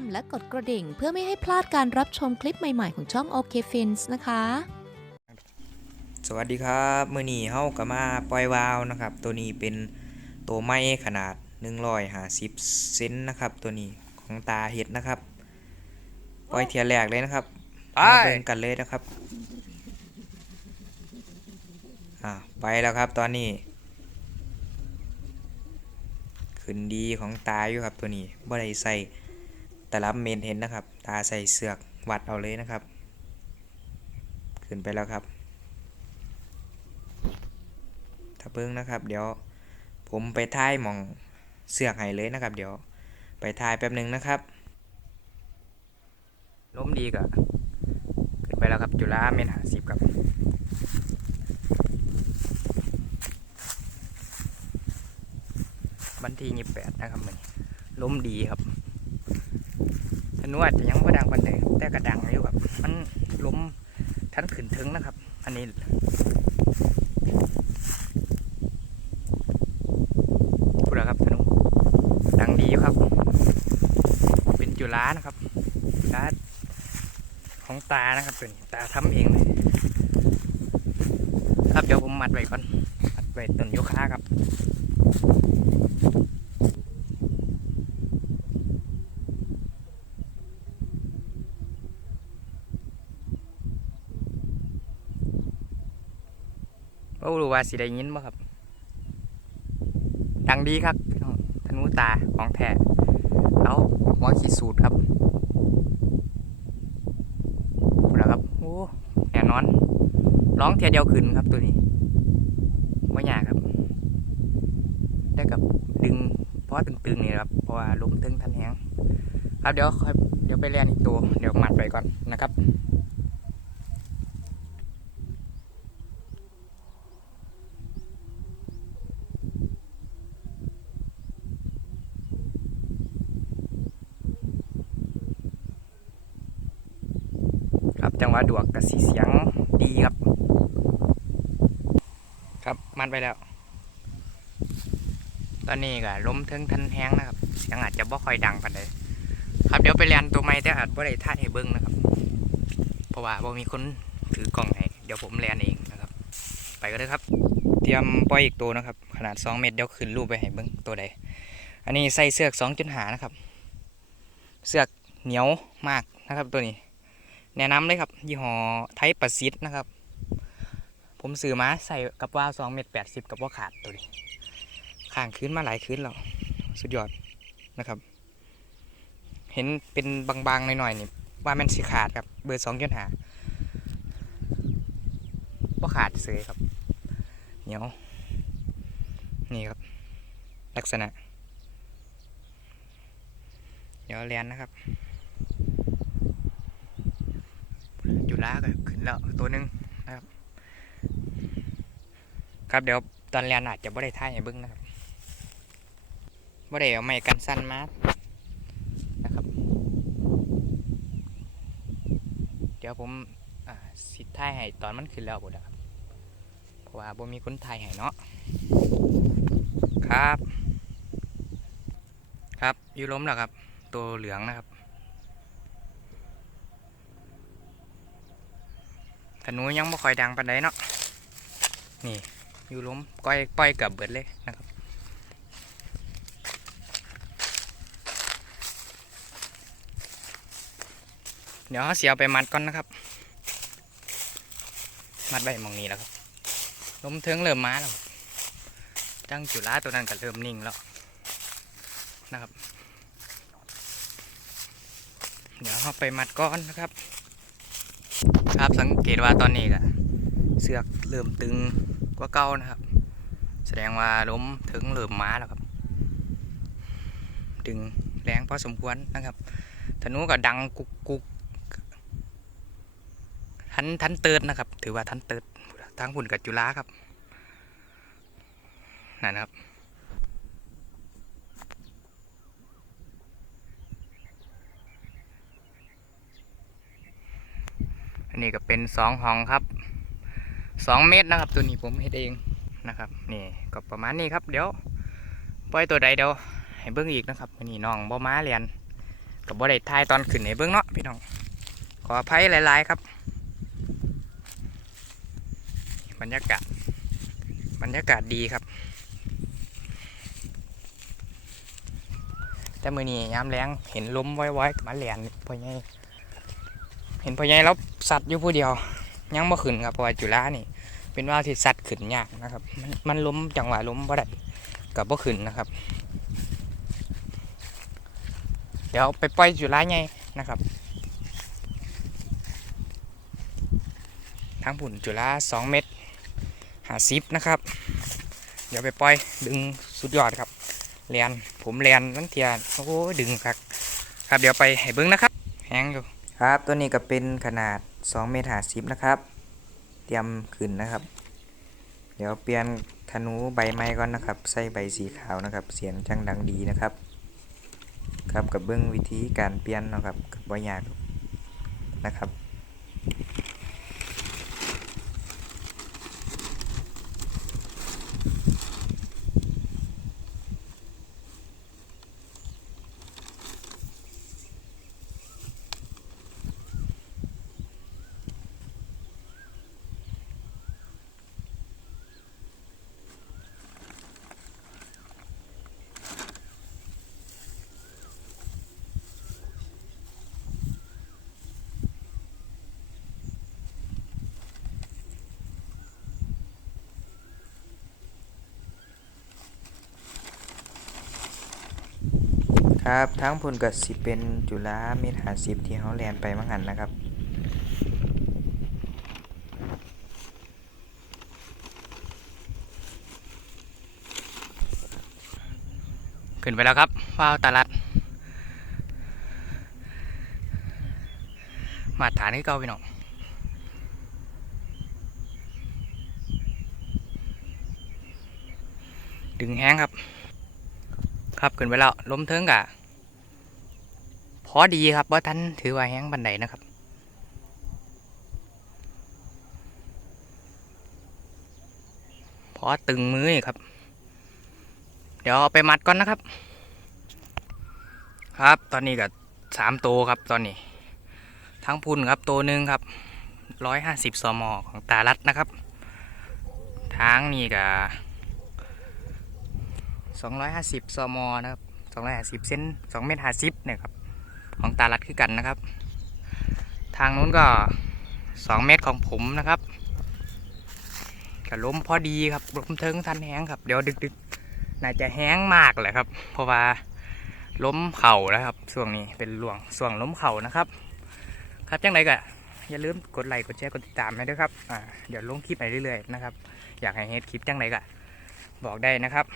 ามและกดกระดิ่ง เพื่อไม่ให้พลาดการรับชมคลิปใหม่ๆ ของช่อง OK Fins นะคะ สวัสดีครับมื้อนี้เฮาก็มาปล่อยวาล์วนะครับ ตัวนี้เป็นตัวไม้ขนาด 150เซนนะครับ ตัวนี้ของตาเห็ดนะครับ ปล่อยเทียแรกเลยนะครับไปมาเบิ่งกันเลยนะครับอ่าไปแล้วครับตอนนี้ขึ้นดีของตาอยู่ครับตัวนี้บ่ได้ใส่ แต่ละเมนเห็นนะครับ ตาใส่เสือกวัดเอาเลยนะครับ ขึ้นไปแล้วครับ ถ้าเบิ้งนะครับ เดี๋ยวผมไปท่ายหมองเสือกให้เลยนะครับ เดี๋ยวไปท่ายแป๊บหนึ่งนะครับล้มดีกะขึ้นไปแล้วครับ จุฬาเมนหาสิบครับวันที่ยี่แปดนะครับมันล้มดีครับ นูอาจจะยังไม่ดังปันใดแต่กระดังอยู่ครับ มันล้มทันขึ้นถึงนะครับ อันนี้พูดแล้วครับธนูดังดีครับ เป็นจุฬานะครับจุฬาของตานะครับตัวนี้ตาทำเองเลยครับเดี๋ยวผมมัดไว้ก่อนมัดไว้ต้นโยคะครับ ว่ารู้ว่าสิได้ยินบ่ครับ ดังดีครับพี่น้องธนูตาของแท้แล้วหัวขีดสูตรครับพูดแล้วครับโอ้แน่นอนร้องเทียเดียวขึ้นครับตัวนี้ไม่ยากครับ ได้กับดึงเพราะตึงๆนี่ครับเพราะว่าลมตึงทันแหงครับเดี๋ยวค่อยเดี๋ยวไปเรียนอีกตัว เดี๋ยวมัดไปก่อนนะครับ จังหวะดวกกับสีเสียงดีครับ ครับมันไปแล้ว ตอนนี้ก็ล้มทิงทันแห้งนะครับ เสียงอาจจะบ่ค่อยดังปานใดครับเดี๋ยวไปเรียนตัวใหม่แต่อาจบ่ได้ท่าให้เบิ้งนะครับ เพราะว่าบ่มีคนถือกล้องให้เดี๋ยวผมเรียนเองนะครับ ไปก็ได้ครับ เตรียมปล่อยอีกตัวนะครับ ขนาด 2 เมตรเดี๋ยวขึ้นรูปไปให้เบิ้งตัวใด อันนี้ใส่เสือก2.5นะครับ เสือกเหนียวมากนะครับตัวนี้ แนะนำเลยครับยี่ห้อไทยประสิทธิ์นะครับ ผมซื้อมาใส่กับว่าสองเม็ดแปดสิบกับว่าขาดตัวนี้ข้างคืนมาหลายคืนแล้วสุดยอดนะครับ เห็นเป็นบางๆหน่อยๆนี่ว่ามันสิขาดครับ เบอร์สองยนหาว่าขาดเสยครับ เหนียว นี่ครับ ลักษณะ เดี๋ยวเรียนนะครับ จุฬาก็ขึ้นแล้วตัวนึงนะครับ ครับเดี๋ยวตอนเรียนอาจจะไม่ได้ท่ายให้เบิ้งนะครับไม่ได้เอาไม้กันสั้นมานะครับ เดี๋ยวผมสิท่ายให้ตอนมันขึ้นแล้วบ่ดครับเพราะว่าบ่มีคนท่ายให้เนาะครับ ครับอยู่ล้มแล้วครับ ตัวเหลืองนะครับ ธนูยังไม่ค่อยดังปานใดเนาะนี่อยู่ล้มก้อยปล่อยเกือบเบิดเลยนะครับเดี๋ยวเราเสียไปมัดก่อนนะครับ มัดใบมองนี้แล้วครับล้มเทิงเริ่มมาแล้วจังจุฬาตัวนั้นก็เริ่มนิ่งแล้วนะครับ เดี๋ยวเราไปมัดก้อนนะครับ ครับสังเกตว่าตอนนี้ก็เสือกเริ่มตึงกว่าเก่านะครับ แสดงว่าล้มถึงเริ่มม้าแล้วครับ ดึงแรงพอสมควรนะครับธนูก็ดังกุกกุกทันทันเติร์ดนะครับ ถือว่าทันเติร์ดทางหุ่นกับจุฬาครับนั่นนะครับ นนี้ก็เป็นสองห้องครับสองเมตรนะครับ ตัวนี้ผมเฮ็ดเองนะครับ นี่ก็ประมาณนี้ครับ เดี๋ยวปล่อยตัวใดเดี๋ยวให้เบิ่งอีกนะครับนนี้น้องบ่ม้าเรียนกับบ่ได้ทายตอนขึ้นในเบื้องเนาะพี่น้องขออภัยหลาย ๆ ครับ บรรยากาศบรรยากาศดีครับ แต่มือนี้ยามแรงเห็นล้มไว้ๆกับมาแหลนพ่อใหญ่ เห็นพ่อใหญ่แล้วสัตว์อยู่ผู้เดียว ยังบ่ขึ้นครับเพราะว่าจุฬานี่ เป็นว่าที่สัตว์ขึ้นยากนะครับ มันมันล้มจังหวะล้มบ่ได้กับบ่ขึ้นนะครับ เดี๋ยวไปปล่อยจุฬาใหญ่นะครับทั้งผุ่นจุฬาสองเม็ดหาซิปนะครับ เดี๋ยวไปปล่อยดึงสุดยอดครับเรียนผมเรียนนั่นเทียนโอ้ดึงครับ ครับเดี๋ยวไปให้เบิ้งนะครับ แห้งอยู่ ครับตัวนี้ก็เป็นขนาด2เมตรหาสิบนะครับ เตรียมขึ้นนะครับ เดี๋ยวเปลี่ยนธนูใบไม้ก่อนนะครับ ใส่ใบสีขาวนะครับ เสียงจังดังดีนะครับ ครับกับเบื้องวิธีการเปลี่ยนนะครับกับว่ายากนะครับ ครับทั้งผลกับสิเป็นจุฬาเมตรหาสิบที่เขาแลนไปมั่งหันนะครับขึ้นไปแล้วครับว้าวตาลัด มาฐานที่เก่าพี่น้องดึงแห้งครับ ครับขึ้นไปแล้วล้มเทิงกะ พอดีครับว่าท่านถือว่าแห้งบันไดนะครับพอตึงมือครับ เดี๋ยวเอาไปมัดก่อนนะครับ ครับตอนนี้ก็สามตัวครับตอนนี้ ทั้งพุนครับตัวหนึ่งครับร้อยห้าสิบซมของตาลัดนะครับทางนี่ก็250ซมนะครับ250เซน2เมตร50เนี่ยครับ ของตาลัดคือกันนะครับ ทางนู้นก็2เมตรของผมนะครับก็ล้มพอดีครับล้มเทิงทันแห้งครับ เดี๋ยวดึกๆน่าจะแห้งมากเลยครับ เพราะว่าล้มเข่าแล้วครับช่วงนี้เป็นหลวงช่วงล้มเข่านะครับ ครับจังไรก็อย่าลืมกดไลค์กดแชร์กดติดตามให้ด้วยครับ เดี๋ยวลงคลิปไปเรื่อยๆนะครับ อยากให้เฮ็ดคลิปจังไรก็บอกได้นะครับ